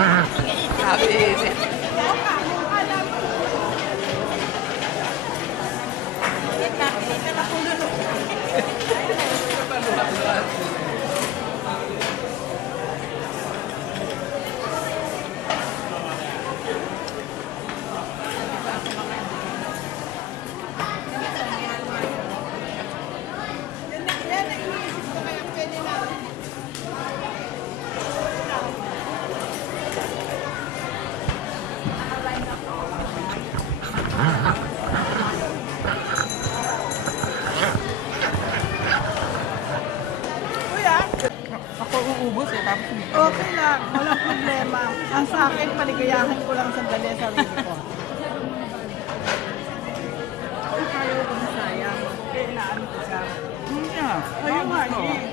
Grabe. Ako uubos eh, tapos hindi. Okay lang, walang problema. Ang sa akin, paligayahin ko lang sandali sa sarili ko. Ay, ayaw ko masayang. Eh, inaano ko siya. Yeah. Ayaw nga niya eh.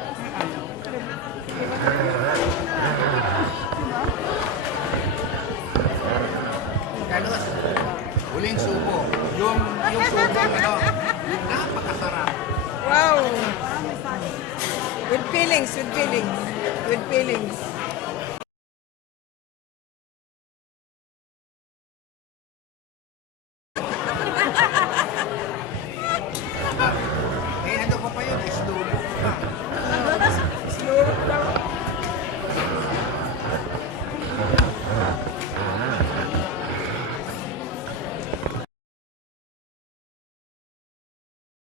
Carlos, huling subo. Yung subo, ano, napakasarap. Wow! With feelings, with feelings. With feelings.